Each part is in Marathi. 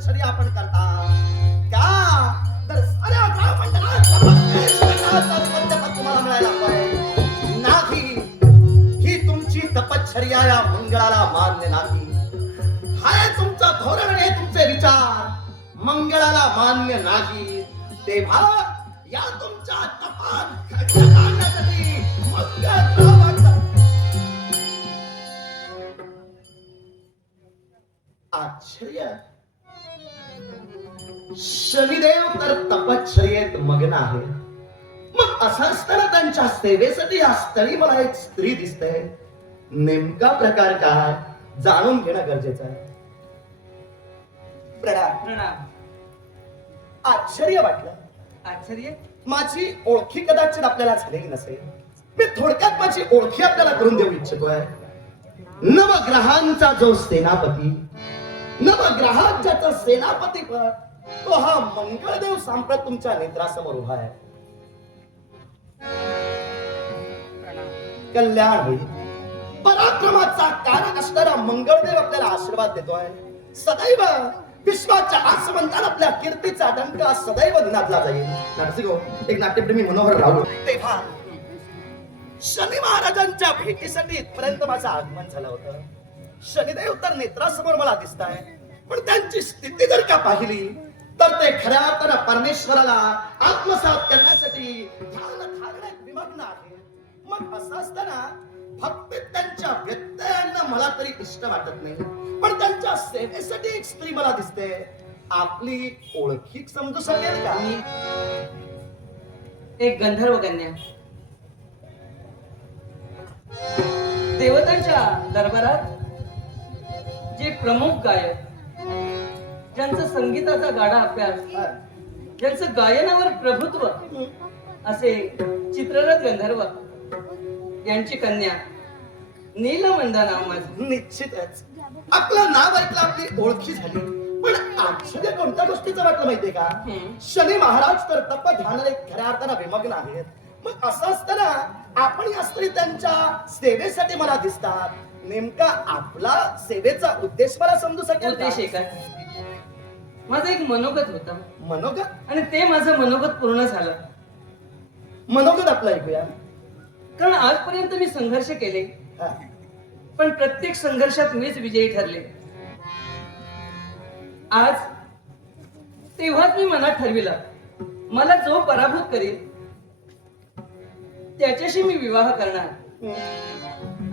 तपश्चर्या आपण करता का तर साऱ्या ग्रहमंडळात तुम्हाला मिळायला हवंय नाही. ही तुमची तपश्चर्या या मंगळाला मान्य नाही. हाय तुमचं धोरण हे तुमचे विचार मंगळाला मान्य नाही. तेव्हा या तुमच्या तपात खड्डा काढण्यासाठी मंगळ आश्चर्य. शनिदेव तर तपश्चर्येत मग्न आहे. मग असं असताना त्यांच्या सेवेसाठी या स्थळी मला एक स्त्री दिसते. नेमका प्रकार काय जाणून घेणं गरजेचं आहे. प्रणाम. प्रणाम. आश्चर्य वाटलं. आश्चर्य. माझी ओळखी कदाचित आपल्याला झालेली नसेल. मी थोडक्यात माझी ओळखी आपल्याला करून देऊ इच्छितोय. नवग्रहांचा जो सेनापती, नवग्रहात ज्याचा सेनापती पद, तो हा मंगळदेव सांप्रत तुमच्या नेत्रासमोर उभा आहे. कल्याण होईल. पराक्रमाचा कारक असणारा मंगळदेव आपल्याला आशीर्वाद देतोय. सदैव विश्वाच्या आसमंतात आपल्या कीर्तीचा डंका सदैव नादला जाईल. नरसिंह एक नाट्यप्रेमी मनोहर राहुल. तेव्हा शनी महाराजांच्या भेटीसाठी इथपर्यंत माझं आगमन झालं होतं. शनिदेव तर नेत्रासमोर मला दिसताय, पण त्यांची स्थिती जर का पाहिली तर ते खऱ्या अर्थानं परमेश्वराला आत्मसात करण्यासाठी ध्यान धारणेत विमग्न आहे. मग असं असताना भक्तीत त्यांच्या व्यत्ययांना मला तरी इष्ट वाटत नाही, पण त्यांच्या सेवेसाठी एक स्त्री मला दिसते. आपली ओळखी समजू शकेल का? मी एक गंधर्व कन्या. देवतांच्या दरबारात जे प्रमुख गायक, ज्यांचं संगीताचा गाढा अभ्यास, ज्यांचं गायनावर प्रभुत्व असे चित्ररथ गंधर्व यांची कन्या नीलमंदा नाव माझं. निश्चितच आपलं नाव ऐकलं, आपली ओळखी झाली. पण आश्चर्य कोणत्या गोष्टीचं वाटलं माहितीये का? शनी महाराज तर तप ध्यानाने खऱ्या अर्थानं विमग्न आहेत. मग असं असताना आपण या स्त्री त्यांच्या सेवेसाठी मला दिसतात. नेमका आपला सेवेचा उद्देश मला समजू शकेल? उद्देश आहे का? माझं एक मनोगत होतं. मनोगत? आणि ते माझं मनोगत पूर्ण झालं. मनोगत आपलं ऐकूया. कारण आजपर्यंत मी संघर्ष केले, पण प्रत्येक संघर्षात मीच विजयी ठरले. आज तेव्हाच मी मनात ठरविलं, मला जो पराभूत करेल त्याच्याशी मी विवाह करणार.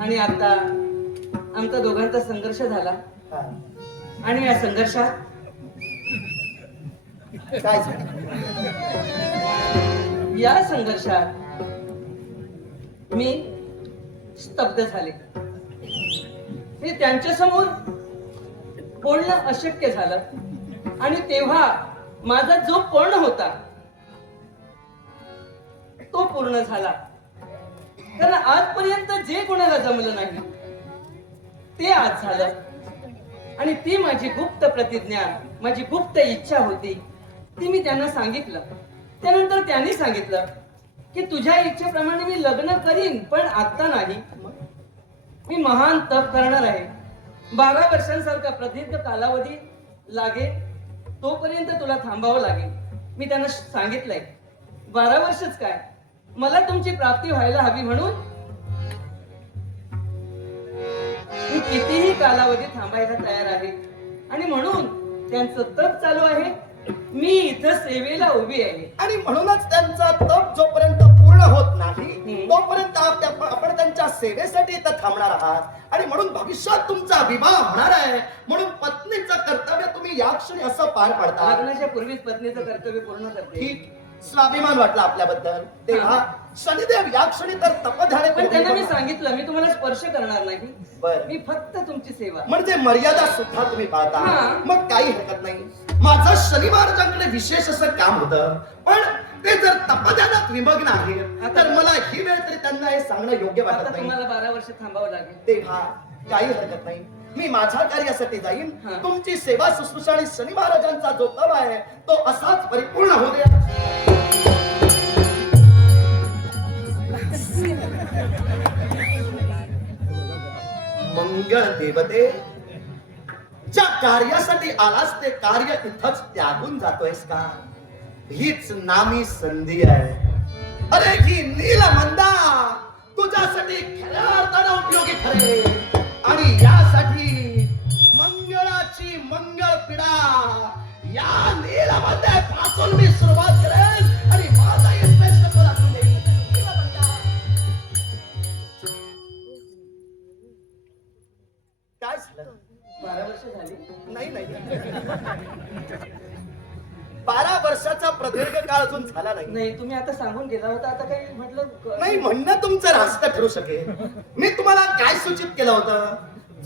आणि आता आमचा दोघांचा संघर्ष झाला. आणि या संघर्षात काय झालं? या संघर्षात मी स्तब्ध झाले. मी त्यांच्या समोर बोलणं अशक्य झालं. आणि तेव्हा माझा जो पण होता तो पूर्ण झाला. कारण आजपर्यंत जे कोणाला जमलं नाही ते आज झालं. आणि ती माझी गुप्त प्रतिज्ञा, माझी गुप्त इच्छा होती, ती मी त्यांना सांगितलं. त्यानंतर त्यांनी सांगितलं की तुझ्या इच्छेप्रमाणे मी लग्न करीन, पण आता नाही. मी महान तप करणार आहे. 12 वर्षांसारखा प्रदीर्घ कालावधी लागेल, तोपर्यंत तुला थांबावं लागेल. मी त्यांना सांगितलंय 12 वर्षच काय, मला तुमची प्राप्ती व्हायला हवी, म्हणून मी कितीही कालावधी थांबायला तयार आहे. आणि म्हणून त्यांचं तप चालू आहे, मी इथं सेवेला उभी आहे. आणि म्हणूनच त्यांचा तप जोपर्यंत पूर्ण होत नाही तोपर्यंत आपण त्यांच्या सेवेसाठी इथं थांबणार आहात. आणि म्हणून भविष्यात तुमचा विवाह होणार आहे. म्हणून पत्नीचं कर्तव्य तुम्ही या क्षणी असं पार पाडता. लग्नाच्या पूर्वीच पत्नीचं कर्तव्य पूर्ण करते. ठीक, स्वाभिमान वाटला आपल्याबद्दल. तेव्हा शनिदेव या क्षणी तर तपध्याने. पण त्यांना मी सांगितलं मी तुम्हाला स्पर्श करणार नाही, बरं, मी फक्त तुमची सेवा. म्हणजे मर्यादा सुद्धा तुम्ही पाहता. मग काही हरकत नाही. माझं शनी महाराजांकडे विशेष असं काम होतं, पण ते जर तपध्यानात विमग्न आहे तर मला ही वेळ तरी त्यांना हे सांगणं योग्य वाटत आता नाही. तुम्हाला 12 वर्ष थांबावं लागेल. तेव्हा काही हरकत नाही, मी माझ्या कार्यासाठी जाईन. तुमची सेवा शुश्रूषा आणि शनी महाराजांचा जो तव आहे तो असाच परिपूर्ण होऊ द्या. मंगळ देवते, ज्या कार्यासाठी आलास ते कार्य इथंच त्यागून जातोयस का? हीच नामी संधी आहे. अरे ही नीलमंदा तुझ्यासाठी खऱ्या अर्थानं उपयोगी ठरेल आणि यासाठी मंगळाची मंगळ पिढा या नीलमंद्यापासून मी सुरुवात करेन आणि माझा श्रेष्ठ पद असू देईन. नीलमंदा. काय झालं? 12 वर्ष झाली. नाही नाही 12 वर्षाचा प्रदीर्घ काळ अजून झाला नाही. नाही, तुम्ही आता सांगून गेला होता, आता काही म्हटलं नाही म्हणणं तुमचं रास्त ठरू शकेल. मी तुम्हाला काय सूचित केलं होतं?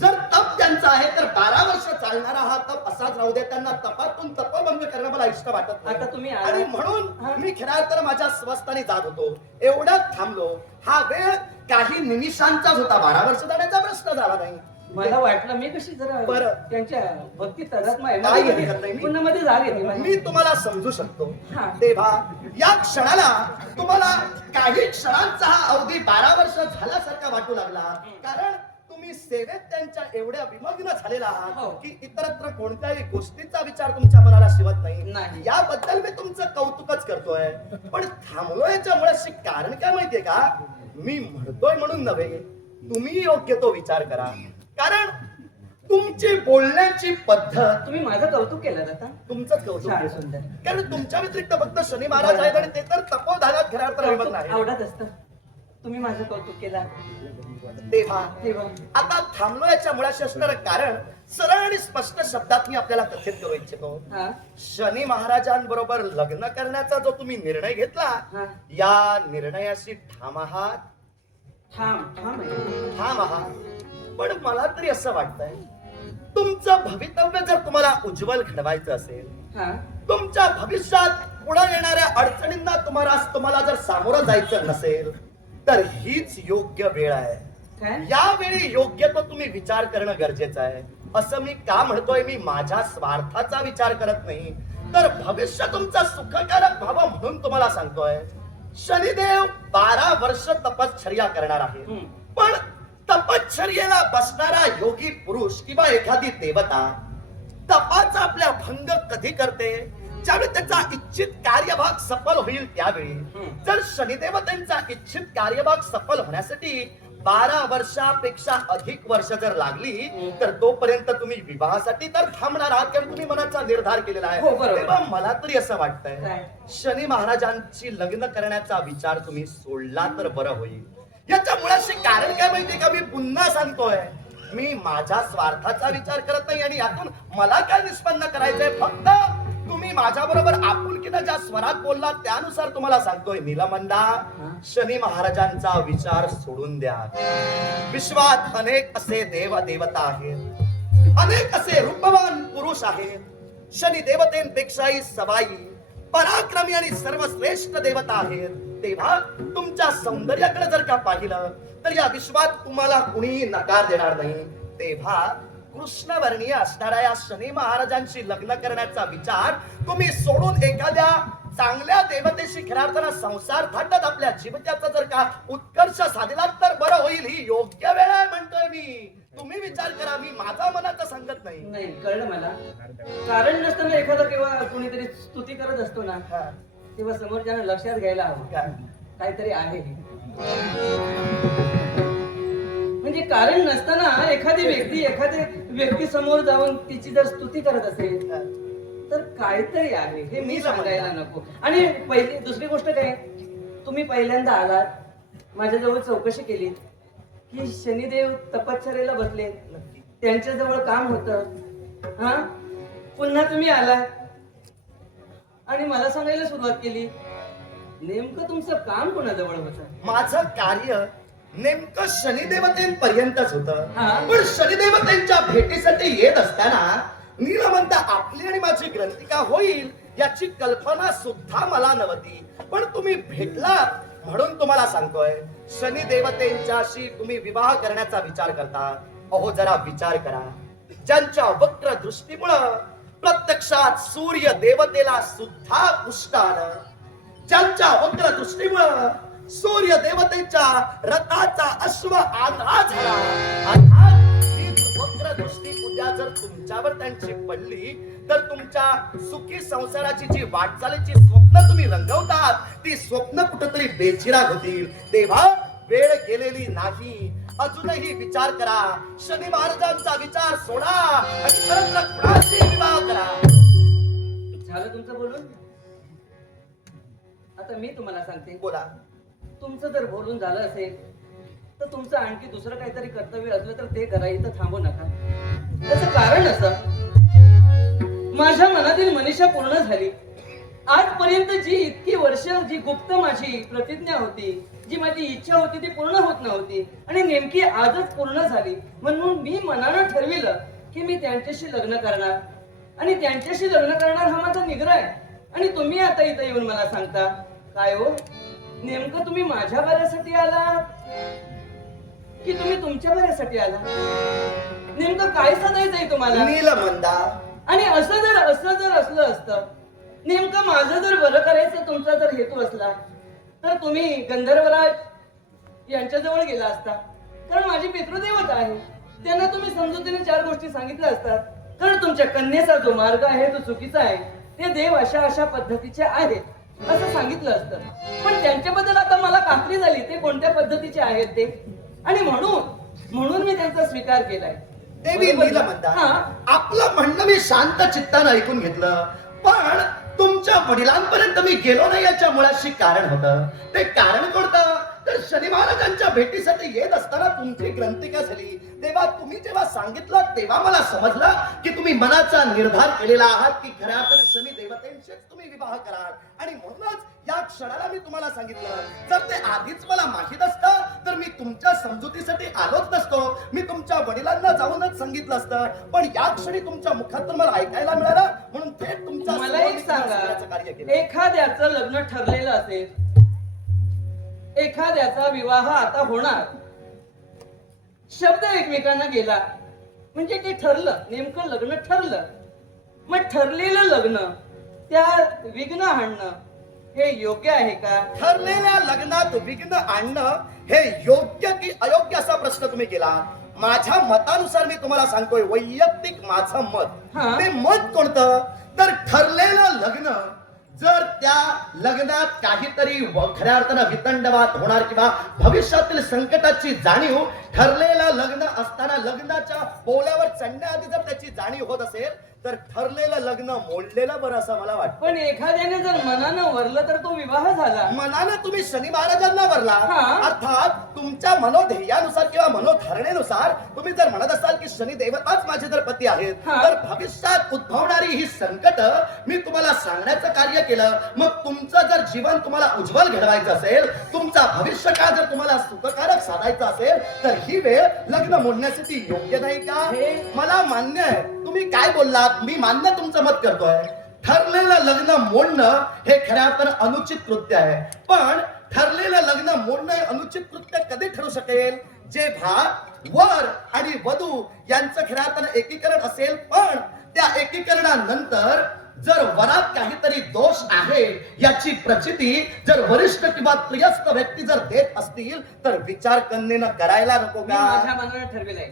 जर तप त्यांचा आहे तर 12 वर्ष चालणारा हा तप असाच राहू दे. त्यांना तपातून तपभंग करणं मला इष्ट वाटत नाही. आता तुम्ही आला. आणि हा. म्हणून मी खऱ्या तर माझ्या स्वस्थानी जात होतो. एवढ्यात थांबलो. हा वेळ काही निमिषांचाच होता. 12 वर्ष जाण्याचा प्रश्न झाला नाही. मला वाटलं मी कशी जरा बरं. त्यांच्या भक्ती तदात्मा काही हरकत नाही. पुन्हा मध्ये झाली ती माझी. मी तुम्हाला समजू शकतो. हा. तेव्हा या क्षणाला तुम्हाला काही क्षणांचा हा अवधी 12 वर्ष झाल्यासारखा वाटू लागला. कारण तुम्ही सेवेत त्यांच्या एवढ्या विमग्न झालेला हो. आहात की इतरत्र कोणत्याही गोष्टीचा विचार तुमच्या मनाला शिवत नाही. नाही. याबद्दल मी तुमचं कौतुकच करतोय. पण थांबलो याच्यामुळे कारण काय माहितीये का? मी म्हणतोय म्हणून नव्हे, तुम्ही योग्य तो विचार करा. कारण तुमची बोलण्याची पद्धत, तुम्ही माझं कौतुक केलं आता. तुमचं कौतुक छान, आहे. सुंदर. कारण तुमच्या व्यतिरिक्त फक्त शनी महाराज आहेत आणि ते तर तपोधानात खऱ्या अर्थानं विमग्न कौतुक आहे. आवडत असतं. तुम्ही माझं कौतुक केलं तेव्हा आता थांबलो याच्या मुळाशी असणारं कारण सरळ आणि स्पष्ट शब्दात मी आपल्याला कथित करू इच्छितो. हा. शनी महाराजांबरोबर लग्न करण्याचा जो तुम्ही निर्णय घेतला, हा. या निर्णयाशी ठाम आहात. ठाम आहे. ठाम आहात. पण मला तरी असं वाटतंय, तुमचं भवितव्य जर तुम्हाला उज्ज्वल घडवायचं असेल, हा. तुमच्या भविष्यात पुढे येणाऱ्या अडचणींना तुम्हाला जर सामोरं जायचं नसेल तर हीच योग्य वेळ आहे. काय? यावेळी योग्य तो तुम्ही विचार करणं गरजेचं आहे. असं मी का म्हणतोय? मी माझ्या स्वार्थाचा विचार करत नाही, तर भविष्य तुमचं सुखकारक व्हावं म्हणून तुम्हाला सांगतोय. शनिदेव 12 वर्ष तपश्चर्या करणार आहे. पण तपश्चर्येला बसणारा योगी पुरुष किंवा एखादी देवता तपाचा आपल्या भंग कधी करते? ज्यावेळी त्याचा इच्छित कार्यभाग सफल होईल त्यावेळी. जर शनिदेवतेंचा इच्छित कार्यभाग सफल होण्यासाठी 12 वर्षापेक्षा अधिक वर्ष जर लागली तर तोपर्यंत तुम्ही विवाहासाठी तर थांबणार आहात, कारण तुम्ही मनाचा निर्धार केलेला आहे. हो, बरोबर. तेव्हा मला तरी असं वाटतंय, काय? शनी महाराजांची लग्न करण्याचा विचार तुम्ही सोडला तर बरं होईल. याच्या मुळाशी कारण काय माहितीये का? मी पुन्हा सांगतोय, मी माझ्या स्वार्थाचा विचार करत नाही आणि यातून मला काय निष्पन्न करायचंय. फक्त तुम्ही माझ्या बरोबर आपुलकीनं ज्या स्वरात बोललात त्यानुसार तुम्हाला सांगतोय, नीलमंदा, शनी महाराजांचा विचार सोडून द्या. विश्वात अनेक असे देव देवता आहेत, अनेक असे रूपवान पुरुष आहेत. शनी देवतेंपेक्षाही सवाई पराक्रमी आणि सर्वश्रेष्ठ देवता आहेत. तेव्हा तुमच्या सौंदर्याकडे जर का पाहिलं तर या विश्वात तुम्हाला कुणी नकार देणार नाही. तेव्हा कृष्णवर्णीय असणाऱ्या या शनी महाराजांशी लग्न करण्याचा विचार तुम्ही सोडून एखाद्या चांगल्या देवतेशी खऱ्या अर्थानं संसार थाटत आपल्या जीवित्याचा जर का उत्कर्ष साधला तर बरं होईल. ही योग्य वेळ आहे म्हणतोय मी. तुम्ही विचार करा, मी माझा मनाचं सांगत नाही. नाही, कळलं मला. कारण नसताना एखादा किंवा कोणीतरी स्तुती करत असतो ना, हा. तेव्हा समोरच्यानं लक्षात घ्यायला हवं काय? काहीतरी आहे. म्हणजे कारण नसताना एखादी व्यक्ती समोर जाऊन तिची जर स्तुती करत असेल हा. तर काहीतरी आहे हे मी सांगायला नको. आणि पहिली दुसरी गोष्ट काय, तुम्ही पहिल्यांदा आलात, माझ्याजवळ चौकशी केली की शनिदेव तपश्चर्येला बसले, त्यांच्या जवळ काम होतं. हा, पुन्हा तुम्ही आलात आणि मला सांगायला सुरुवात केली. नेमकं तुमचं काम कोणाजवळ होतं? माझं कार्य नेमकं शनिदेवतेंपर्यंतच होतं. हा. पण शनिदेवतेंच्या भेटीसाठी येत असताना नीलमंत आपली आणि माझी ग्रंथिका होईल याची कल्पना सुद्धा मला नव्हती. पण तुम्ही भेटला म्हणून तुम्हाला सांगतोय, शनिदेवतेंच्याशी तुम्ही विवाह करण्याचा विचार करता. अहो जरा विचार करा, ज्यांच्या वक्र दृष्टीमुळं प्रत्यक्षात सूर्य देवतेला सुद्धा पुष्ट आलं, ज्यांच्या वक्र दृष्टीमुळं सूर्य देवतेच्या रथाचा अश्व आधा झाला. अर्थात हीच वक्र गोष्टी उद्या जर तुमच्यावर त्यांची पडली तर तुमच्या सुखी संसाराची जी वाटचालीची स्वप्न तुम्ही रंगवतात ती स्वप्न कुठेतरी बेचिराग होतील. तेव्हा वेळ गेलेली नाही. अजूनही विचार करा. शनी महाराजांचा विचार सोडा आणि परत कुणाशी विवाह करा. झालं तुमचं बोलून? आता मी तुम्हाला सांगते. बोला. तुमचं जर बोलून झालं असेल तर तुमचं आणखी दुसरं काहीतरी कर्तव्य असलं तर ते करा, इथं थांबू नका. त्याचं कारण असं, माझ्या मनातील मनीषा पूर्ण झाली. आजपर्यंत जी इतकी वर्ष जी गुप्त माझी प्रतिज्ञा होती, जी माझी इच्छा होती ती पूर्ण होत नव्हती आणि नेमकी आजच पूर्ण झाली. म्हणून मी मनानं ठरविलं की मी त्यांच्याशी लग्न करणार आणि त्यांच्याशी लग्न करणार हा माझा निग्रह आहे. आणि तुम्ही आता इथं येऊन मला सांगता काय हो, नेमकं तुम्ही माझ्या बऱ्यासाठी आला की तुम्ही तुमच्या बऱ्यासाठी आला? नेमकं काय साधायचंय तुम्हाला? नीलमंदा. आणि असं जर असलं असतं, नेमकं माझं जर बरं करायचं तुमचा जर हेतू असला तर तुम्ही गंधर्वराज यांच्या जवळ गेला असता. कारण माझी पितृदेवता आहे, त्यांना तुम्ही समजुतीने 4 गोष्टी सांगितल्या असतात. कारण तुमच्या कन्येचा जो मार्ग आहे तो चुकीचा आहे, ते देव अशा अशा पद्धतीचे आहेत असं सांगितलं असतं. पण त्यांच्याबद्दल आता मला खात्री झाली ते कोणत्या पद्धतीचे आहेत ते, आणि म्हणून मी त्यांचा स्वीकार केलाय. देवी नीलमंदा, आपलं म्हणणं मी शांत चित्तानं ऐकून घेतलं, पण तुमच्या वडिलांपर्यंत मी गेलो नाही याच्या मुळाशी कारण होतं. ते कारण कोणतं? तर शनी महाराजांच्या भेटीसाठी येत असताना तुमची ग्रंथिका झाली. तेव्हा तुम्ही जेव्हा सांगितलं तेव्हा मला समजलं की तुम्ही मनाचा निर्धार केलेला आहात की खऱ्या अर्थाने शनी देवतेंशीच तुम्ही विवाह कराल. आणि म्हणूनच या क्षणाला मी तुम्हाला सांगितलं. जर ते आधीच मला माहित असतं तर मी तुमच्या समजुतीसाठी आलोच नसतो. मी तुमच्या वडिलांना जाऊनच सांगितलं असतं. पण या क्षणी तुमच्या मुखातून मला ऐकायला मिळालं म्हणून थेट तुमच्या मला एक सांगा, एखाद्याचं लग्न ठरलेलं असेल, एखाद्याचा विवाह आता होणार, शब्द एकमेकांना गेला म्हणजे ते ठरलं, नेमकं लग्न ठरलं. मग ठरलेलं लग्न त्या विघ्न आणणं हे योग्य आहे का? ठरलेल्या लग्नात विघ्न आणणं हे योग्य की अयोग्य असा प्रश्न तुम्ही केला. माझ्या मतानुसार मी तुम्हाला सांगतोय, वैयक्तिक माझं मत. ते मत कोणतं? तर ठरलेलं लग्न जर त्या लग्नात काहीतरी खऱ्या अर्थानं वितंडवाद होणार किंवा भविष्यातील संकटाची जाणीव ठरलेलं लग्न असताना लग्नाच्या बोल्यावर चढण्याआधी जर त्याची जाणीव होत असेल तर ठरलेलं लग्न मोडलेलं बरं असं मला वाटतं. पण एखाद्याने जर मनानं वरलं तर तो विवाह झाला. मनानं तुम्ही शनी महाराजांना वरला, अर्थात तुमच्या मनोध्येयानुसार किंवा मनोधारणेनुसार तुम्ही जर म्हणत असाल की शनी देवताच माझे जर पती आहेत तर भविष्यात उद्भवणारी ही संकट मी तुम्हाला सांगण्याचं कार्य केलं. मग तुमचं जर जीवन तुम्हाला उज्ज्वल घडवायचं असेल, तुमचा भविष्यकाळ जर तुम्हाला सुखकारक साधायचा असेल तर ही वेळ लग्न मोडण्यासाठी योग्य नाही का? मला मान्य आहे तुम्ही काय बोललात, मी मान्य तुमचं मत करतोय. ठरलेलं लग्न मोडणं हे खऱ्या अर्थानं अनुचित कृत्य आहे. पण ठरलेलं लग्न मोडणं हे अनुचित कृत्य कधी ठरू शकेल? जेव्हा वर आणि वधू यांचं खऱ्या अर्थानं एकीकरण असेल. पण त्या एकीकरणानंतर जर वरात काहीतरी दोष आहे याची प्रचिती जर वरिष्ठ किंवा प्रियस्थ व्यक्ती जर देत असतील तर विचार कन्नेनं करायला नको का? माझ्या मनानं ठरविलंय.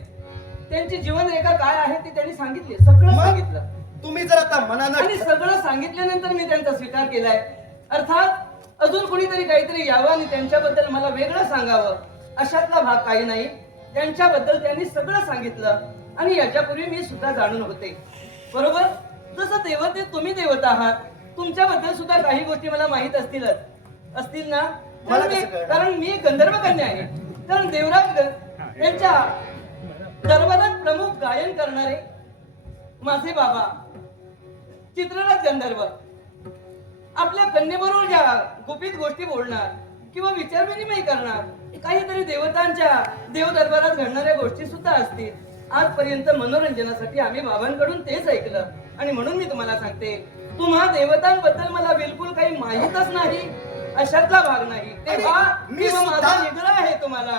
त्यांची जीवनरेखा काय आहे ते त्यांनी सांगितले, सगळं सांगितलं. तुम्ही जर आता मनानं आणि सगळं सांगितल्यानंतर मी त्यांचा स्वीकार केलाय. अर्थात अजून कोणीतरी काहीतरी यावं आणि त्यांच्याबद्दल मला वेगळं सांगावं अशातला भाग काही नाही. त्यांच्याबद्दल त्यांनी सगळं सांगितलं आणि याच्यापूर्वी मी सुद्धा जाणून होते. बरोबर, जसं देवते तुम्ही देवता आहात, तुमच्याबद्दल सुद्धा काही गोष्टी मला माहित असतील ना? कारण मी गंधर्व कन्या आहे. कारण देवराज यांच्या दरबारात प्रमुख गायन करणारे माझे बाबा चित्ररथ गंधर्व आपल्या कन्येबरोबर ज्या गुपित गोष्टी बोलणार किंवा विचारविनिमय करणार, काहीतरी देवतांच्या देव दरबारात घडणाऱ्या गोष्टी सुद्धा असतील. आजपर्यंत मनोरंजनासाठी आम्ही बाबांकडून तेच ऐकलं आणि म्हणून मी तुम्हाला सांगते, तुम्हा देवतांबद्दल मला बिलकुल काही माहीतच नाही अशातला भाग नाही. तेव्हा मी माझा निग्रह आहे तुम्हाला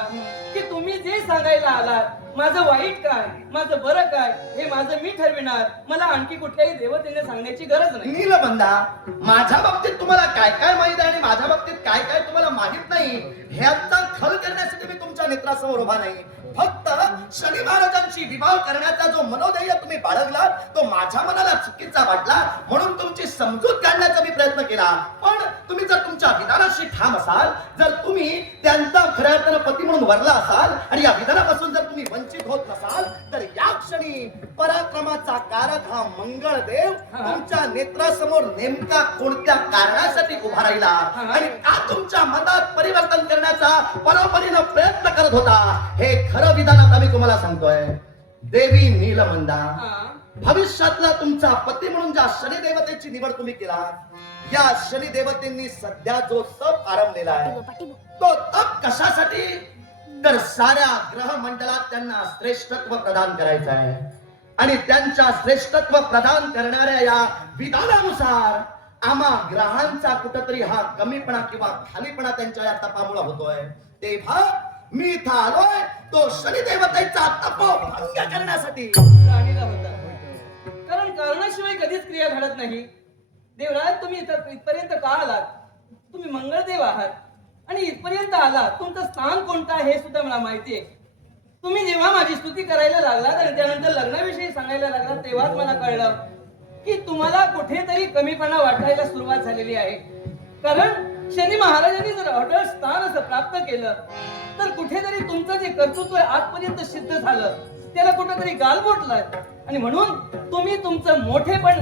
की तुम्ही जे सांगायला आलात, माझं वाईट काय माझं बरं काय हे माझं मी ठरविणार. मला आणखी कुठल्याही देवतेने सांगण्याची गरज नाही. नीलबंधा, माझ्या बाबतीत तुम्हाला काय काय माहित आहे आणि माझ्या बाबतीत काय काय तुम्हाला माहित नाही ह्याचा खल करण्यासाठी मी तुमच्या नेत्रासमोर उभा नाही. फक्त शनी महाराजांशी विवाह करण्याचा जो मनोधैर्य तुम्ही बाळगला तो माझ्या मनाला चुकीचा वाटला, म्हणून तुमची समजूत काढण्याचा मी प्रयत्न केला. पण तुम्ही जर तुमच्या विधानाशी ठाम असाल, जर तुम्ही त्यांचा खऱ्या अर्थानं पती म्हणून वरला असाल आणि या विधानापासून जर तुम्ही वंचित होत नसाल, तर या क्षणी पराक्रमाचा कारक हा मंगळदेव तुमच्या नेत्रासमोर नेमका कोणत्या कारणासाठी उभा राहिला आणि का तुमच्या मतात परिवर्तन करण्याचा परोपरीनं प्रयत्न करत होता, हे खरं विधान आता मी तुम्हाला सांगतोय. देवी नीलमंदा, भविष्यातला तुमचा पती म्हणून ज्या शनिदेवतेची निवड तुम्ही केला, या शनिदेवतेंनी सध्या जो तप आरंभलेला आहे तो तप कशासाठी, तर साऱ्या ग्रह मंडळात त्यांना श्रेष्ठत्व प्रदान करायचं आहे आणि त्यांच्या श्रेष्ठत्व प्रदान करणाऱ्या या विधानानुसार आम्हा ग्रहांचा कुठतरी हा कमीपणा किंवा खालीपणा त्यांच्या या तपामुळे होतोय. तेव्हा मी इथं आलोय तो शनिदेवतेचा तपोभंग करण्यासाठी. राणीला होता, कारण कारणाशिवाय कधीच क्रिया घडत नाही. देवराज, तुम्ही इथपर्यंत का आलात? तुम्ही मंगळदेव आहात आणि इथपर्यंत आलात, तुमचं स्थान कोणतं आहे हे सुद्धा मला माहिती आहे. तुम्ही जेव्हा माझी स्तुती करायला लागलात आणि त्यानंतर लग्नाविषयी सांगायला लागलात, तेव्हाच मला कळलं की तुम्हाला कुठेतरी कमीपणा वाटायला सुरुवात झालेली आहे. कारण शनी महाराजांनी जर अटळ स्थान असं प्राप्त केलं तर कुठेतरी तुमचं जे कर्तृत्व आजपर्यंत सिद्ध झालं त्याला कुठेतरी गालबोटलाय आणि म्हणून तुम्ही तुमचं मोठेपण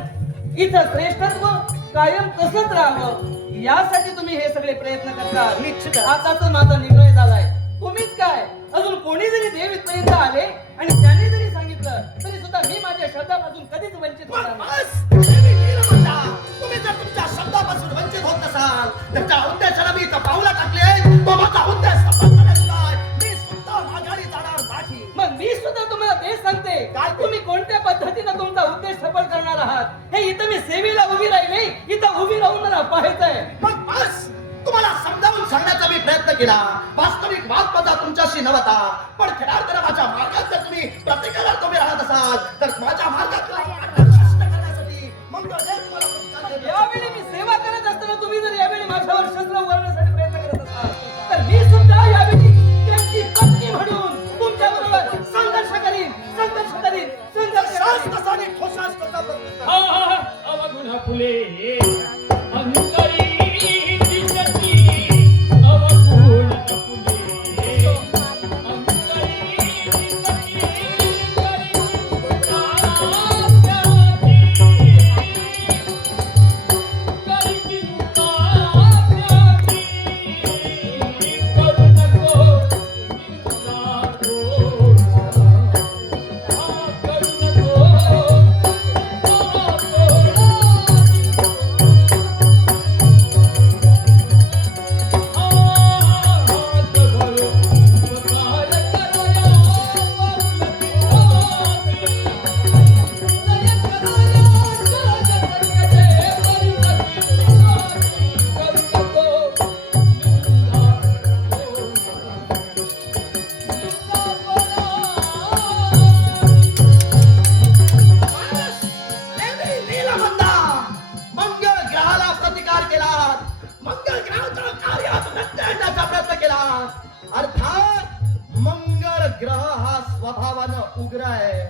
इथं श्रेष्ठत्व कायम तसंच राहावं यासाठी तुम्ही हे सगळे प्रयत्न करता. निश्चित. आताच माझा निर्णय झालाय. तुम्हीच काय, अजून कोणी जरी देव इथपर्यंत आले आणि त्यांनी जरी सांगितलं तरी सुद्धा मी माझ्या शब्दापासून कधीच वंचित होणार नाही. बस, देवी नीलमंदा, तुम्ही जर तुमच्या शब्दापासून वंचित होत नसाल तर त्या उद्देशाला मी इथं पावलं टाकले, तो माझा उद्देश सफल करायचा. मी सुद्धा माघारी जाणार नाही. मग मी सुद्धा तुम्हाला तेच सांगते, काय ते? तुम्ही कोणत्या पद्धतीने तुमचा उद्देश सफल करणार आहात हे इथं मी सेवेला उभी राहिली, इथं उभी राहून मला पाहायचंय. मग बस, तुम्हाला समजावून सांगण्याचा मी प्रयत्न केला. वास्तविक वाद माझा तुमच्याशी नव्हता, पण खऱ्या अर्थानं माझ्या मार्गात जर तुम्ही प्रतिकारात उभे राहत असाल तर माझ्या मार्गात नष्ट करण्यासाठी मंगळदेव तुम्हाला प्रतिकार देतो. यावेळी मी सेवा करत असताना तुम्ही जर यावेळी माझ्यावर शस्त्र उभारण्यासाठी प्रयत्न करत असाल तर मी सुद्धा यावेळी त्यांची पत्नी म्हणून तुमच्या बरोबर संघर्ष करीन. शास्त्र आणि ठोसास्त्राचा प्रयत्न करा. अवगुण फुले अंतरी दिसती, अवगुण फुले अंतरी दिसती, अर्थात मंगळ ग्रह हा स्वभावानं उग्र आहे.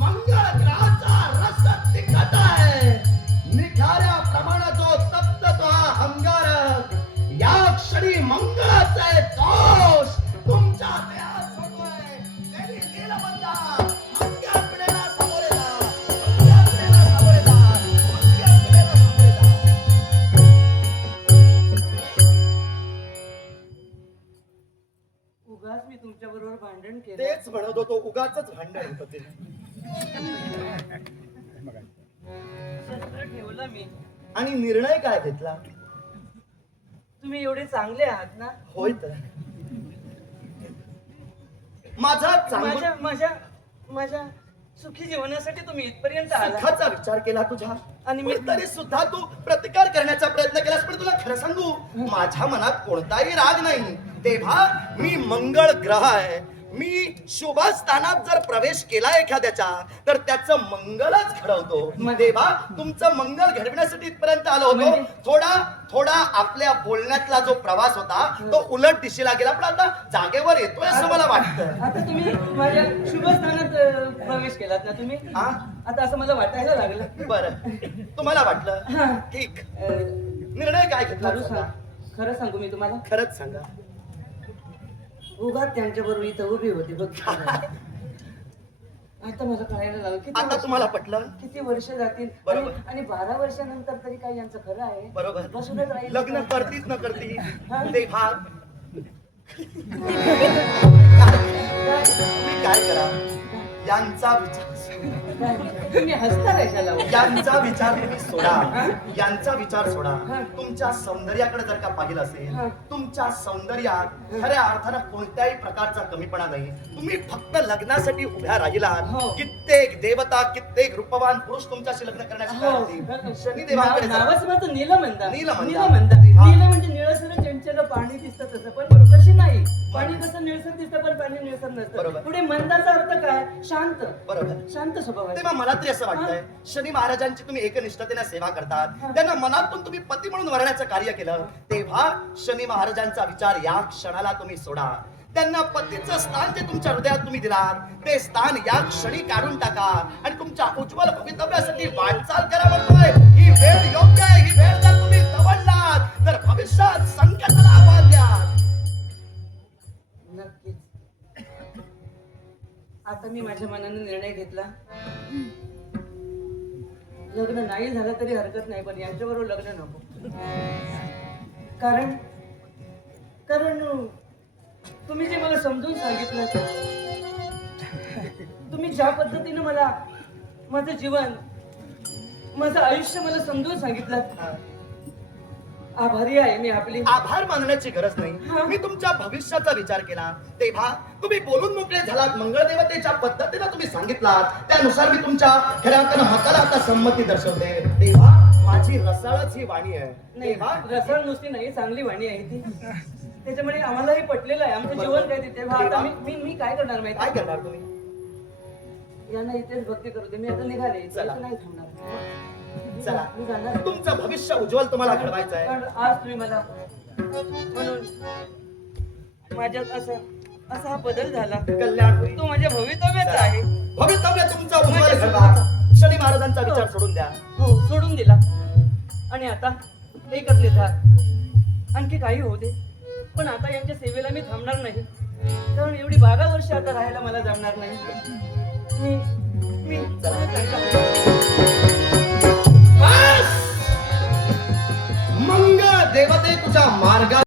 मंगळ ग्रहाचा रस तिखट आहे. निखाऱ्या प्रमाण जो तप्त तो हा अंगारक. या क्षणी मंगळाचे दोष तुमच्या देहात होतोय. देवी नीलमंदा, मंगळ पिढेला सामोरे जा. मंगळ पिढेला सामोरे जा. मंगळ पिढेला सामोरे जा. उगाच मी तुमच्या बरोबर भांडण केलं. तेच म्हणत होतो, उगाचच भांडण होतं ते. शस्त्र ठेवलं मी. आणि निर्णय काय घेतला? तुम्ही एवढे चांगले आहात ना. होय तर माझा माझ्या माझ्या माझ्या सुखी जीवनासाठी तुम्ही इथपर्यंत आला. सुखाचा विचार केला तुझ्या आणि मी- पण तरी सुद्धा तू प्रतिकार करण्याचा प्रयत्न केलास. पण तुला खरं सांगू, माझ्या मनात कोणताही राग नाही. तेव्हा मी मंगळ ग्रह आहे, मी शुभ स्थानात जर प्रवेश केला एखाद्याच्या तर त्याचं मंगलच घडवतो. देवा तुमचं मंगल घडविण्यासाठी इथपर्यंत आलो होतो. म्हणजे? थोडा आपल्या बोलण्यातला जो प्रवास होता तो उलट दिशेला गेला, पण आता जागेवर येतोय असं मला वाटतं. आता तुम्ही माझ्या शुभ स्थानात प्रवेश केलात ना तुम्ही. हा? आता असं मला वाटायला लागलं. बरं तुम्हाला वाटलं हा. ठीक. निर्णय काय घेतला खरं सांगा. खरं सांगू मी तुम्हाला. खरंच सांगा. उगाच त्यांच्या बरोबर इथं उभी होती बघ. आता मला कळायला लागलं आता तुम्हाला पटलं. किती वर्ष जातील. बरोबर. आणि 12 वर्षानंतर तरी काय यांचं खरं आहे. बरोबर. बसूनच राहील. लग्न करतीच न करती हा? देवा तुम्ही काय करा यांचा विचार तुम्ही हसता कशाला हो? यांचा विचार तुम्ही सोडा. यांचा विचार सोडा. हा. तुमच्या सौंदर्याकडे जर का पाहिलं असेल हा. तुमच्या सौंदर्यात खऱ्या अर्थानं कोणत्याही प्रकारचा कमीपणा नाही. तुम्ही फक्त लग्नासाठी उभ्या राहिलात. हो. कित्येक देवता कित्येक रूपवान पुरुष तुमच्याशी लग्न करण्याची तयार होतील. शनिदेवांकडे जा. नावच माझं नीलमंदा. नीलमंदा. नीलमंदा. नील म्हणजे निळसर चंचल पाणी दिसतं तसं, पण तशी नाही. पाणी कसं निळसर दिसतं पण पाणी निळसर बरोबर. नसतं. पुढे मंदाचा अर्थ काय? शांत. बरोबर. शांत स्वभाव आहे. तेव्हा मला तरी असं वाटतंय शनी महाराजांची तुम्ही एकनिष्ठतेने सेवा करतात, त्यांना मनातून तुम्ही पती म्हणून वरण्याचं कार्य केलं, तेव्हा शनी महाराजांचा विचार या क्षणाला तुम्ही सोडा. त्यांना पतीचं स्थान जे तुमच्या हृदयात तुम्ही दिलात ते स्थान या क्षणी काढून टाका आणि तुमच्या उज्ज्वल भवितव्यासाठी वाटचाल करा. म्हणतोय ही वेळ योग्य आहे. ही वेळ जर तुम्ही दवडलात तर भविष्यात संकटाला आव्हान द्या. नक्कीच. आता मी माझ्या मनाने निर्णय घेतला. लग्न नाही झालं तरी हरकत नाही, पण यांच्याबरोबर लग्न नको. कारण तुम्ही जे मला समजून सांगितलं, तुम्ही ज्या पद्धतीने मला माझं जीवन माझं आयुष्य मला समजून सांगितलं, आभारी आहे मी आपली. आभार मानण्याची गरज नाही. मी तुमच्या भविष्याचा विचार केला तेव्हा तुम्ही बोलून मोकळे झालात. मंगळदेवतेच्या पद्धतीने तुम्ही सांगितलात त्यानुसार मी तुमच्या खऱ्या अर्थानं मताला आता संमती दर्शवते. तेव्हा माझी रसाळच ही वाणी आहे. नाही, रसाळ नुसती नाही, चांगली वाणी आहे ती. त्याच्यामुळे आम्हालाही पटलेलं आहे. आमचं जीवन काय ते. तेव्हा आता मी काय करणार माहिती? काय करणार तुम्ही? यांना इथेच भक्ती करू दे. मी आता निघाले. चला. नाही थांबणार. चला. मी जाणार. तुमचं भविष्य उज्ज्वल तुम्हाला घडवायचं आहे. कारण आज तुम्ही मला म्हणून माझ्यात असा हा बदल झाला. कल्याण होईल. तो माझ्या भवितव्याचा आहे. भवितव्य तुमचा उज्ज्वल घडवा. शनी महाराजांचा विचार सोडून द्या. हो, सोडून दिला. आणि आता एकच निर्धार, आणखी काही होऊ दे, पण आता यांच्या सेवेला मी थांबणार नाही. कारण एवढी 12 वर्ष आता राहायला मला जमणार नाही. मी मंगळ देवते तुझ्या मार्गात